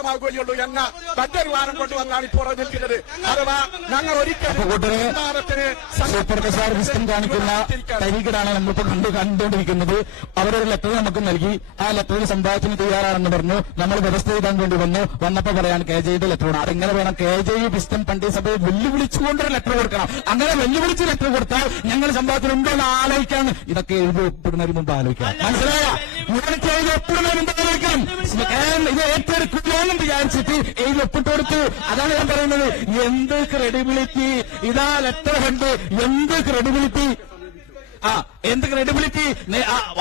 ാകുകയുള്ളൂ എന്ന മറ്റൊരു വാദം കൊണ്ടുവന്നാണ് ഇപ്പോൾ നിൽക്കുന്നത്. അഥവാ ഞങ്ങൾ ഒരിക്കലും സൂപ്പർ ബസാർ സിസ്റ്റം കാണിക്കുന്ന തരീഖിലാണ് നമ്മളിപ്പോ കണ്ടുകൊണ്ടിരിക്കുന്നത്. അവരൊരു ലെറ്റർ നമുക്ക് നൽകി. ആ ലെറ്ററിൽ സംഭാഷണത്തിന് തയ്യാറാണെന്ന് പറഞ്ഞു. നമ്മൾ വ്യവസ്ഥ ചെയ്താൻ വേണ്ടി വന്നപ്പോ പറയാൻ KJയുടെ ലെറ്ററാണ്. അതെങ്ങനെ വേണം? KJ പിസ്റ്റം പണ്ഡിറ്റ് സഭയെ വെല്ലുവിളിച്ചുകൊണ്ടൊരു ലെറ്റർ കൊടുക്കണം. അങ്ങനെ വെല്ലുവിളിച്ച് ലെറ്റർ കൊടുത്താൽ ഞങ്ങൾ സംഭാഷണം ഉണ്ടോ എന്ന് ആലോചിക്കാൻ. ഇതൊക്കെ എഴുതി ഒപ്പിടുന്നതിന് മുമ്പ് ആലോചിക്കാം. മനസ്സിലായ? മുഴുവൻ എഴുതി ഒപ്പിടുന്നതിന് മുമ്പ് ആലോചിക്കാം. ഇത് ഏറ്റെടുക്കുമോന്നും വിചാരിച്ചിട്ട് എഴുതി ഒപ്പിട്ട് കൊടുത്തു. അതാണ് ഞാൻ പറയുന്നത്. എന്ത് ക്രെഡിബിലിറ്റി! ഇതാ ലെറ്റർ കണ്ട് എന്ത് ക്രെഡിബിലിറ്റി! എന്ത് ക്രെഡിബിലിറ്റി!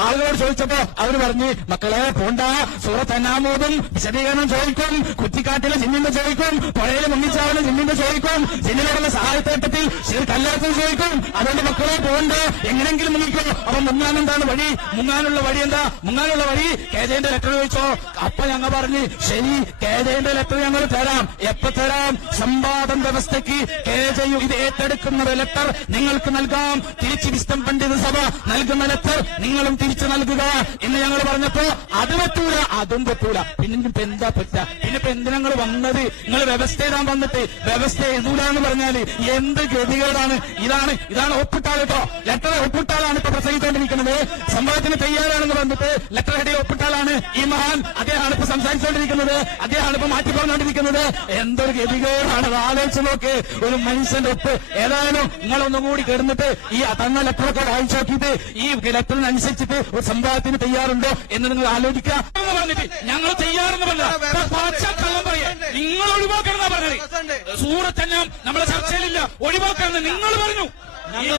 ആളുകളോട് ചോദിച്ചപ്പോ അവര് പറഞ്ഞ്, മക്കളെ പോണ്ട, സൂറത്ത് അന്നാമോദും വിശദീകരണം ചോദിക്കും, കുറ്റിക്കാട്ടിലെ ജിന്നിന്റെ ചോദിക്കും, പുഴയിലെ മുങ്ങിച്ചാവിലെ ജിന്നിന്റെ ചോദിക്കും, ജിന്നിനോടുള്ള സഹായത്തേട്ടത്തിൽ കല്ലാത്തത് ചോദിക്കും. അതുകൊണ്ട് മക്കളെ പോണ്ട, എങ്ങനെങ്കിലും മുങ്ങിക്കോ. അപ്പൊ മുങ്ങാനെന്താണ് വഴി? മുങ്ങാനുള്ള വഴി എന്താ? മുങ്ങാനുള്ള വഴി KJന്റെ ലെറ്റർ ചോദിച്ചോ. അപ്പൊ ഞങ്ങൾ പറഞ്ഞ്, ശരി, KJന്റെ ലെറ്റർ ഞങ്ങൾ തരാം. എപ്പോ തരാം? സംവാദം വ്യവസ്ഥയ്ക്ക് KJ ഇത് ഏറ്റെടുക്കുന്ന ലെറ്റർ നിങ്ങൾക്ക് നൽകാം. തിരിച്ച് വിസ്തം പണ്ഡിത സഭ നൽകുന്ന ലെറ്റർ നിങ്ങളും തിരിച്ചു നൽകുക എന്ന് ഞങ്ങൾ പറഞ്ഞപ്പോ അത് പറ്റൂല, അതും പറ്റൂല. പിന്നെ എന്താ പറ്റുക? പിന്നെ എന്തിനാ നിങ്ങൾ വന്നത്? നിങ്ങൾ വ്യവസ്ഥ എഴുതാൻ വന്നിട്ട് വ്യവസ്ഥ എഴുതൂല എന്ന് പറഞ്ഞാല് എന്ത് ഗതികേടാണ്! ഇതാണ് ഒപ്പിട്ടാൽ കേട്ടോ. ലെറ്റർ ഒപ്പിട്ടാലാണ് ഇപ്പൊ പ്രസംഗിച്ചുകൊണ്ടിരിക്കുന്നത്. സംഭവത്തിന് തയ്യാറാണെന്ന് പറഞ്ഞിട്ട് ലെറ്റർ ഹെഡിൽ ഒപ്പിട്ടാലാണ് ഈ മഹാൻ. അദ്ദേഹമാണ് ഇപ്പൊ സംസാരിച്ചുകൊണ്ടിരിക്കുന്നത്. അദ്ദേഹമാണ് ഇപ്പൊ മാറ്റി പറഞ്ഞുകൊണ്ടിരിക്കുന്നത്. എന്തൊരു ഗതികേടാണ്! ആലോചിച്ച് നോക്ക്. ഒരു മനുഷ്യന്റെ ഒപ്പ്. ഏതായാലും നിങ്ങളൊന്നും കൂടി കിടന്നിട്ട് ഈ തന്ന ലെറ്ററൊക്കെ വായിച്ചു നോക്കിയിട്ട് ഈ ലെറ്ററിനനുസരിച്ചിട്ട് ഒരു സംവാദത്തിന് തയ്യാറുണ്ടോ എന്ന് നിങ്ങൾ ആലോചിക്കുക. പറഞ്ഞിട്ട് ഞങ്ങൾ തയ്യാറെന്ന് പറഞ്ഞ കള്ളം പറയാ. നിങ്ങൾ ഒഴിവാക്കണം എന്നാ പറഞ്ഞത്. സൂറത്ത് തന്നെ നമ്മളെ ചർച്ചയിലില്ല, ഒഴിവാക്കാന്ന് നിങ്ങൾ പറഞ്ഞു.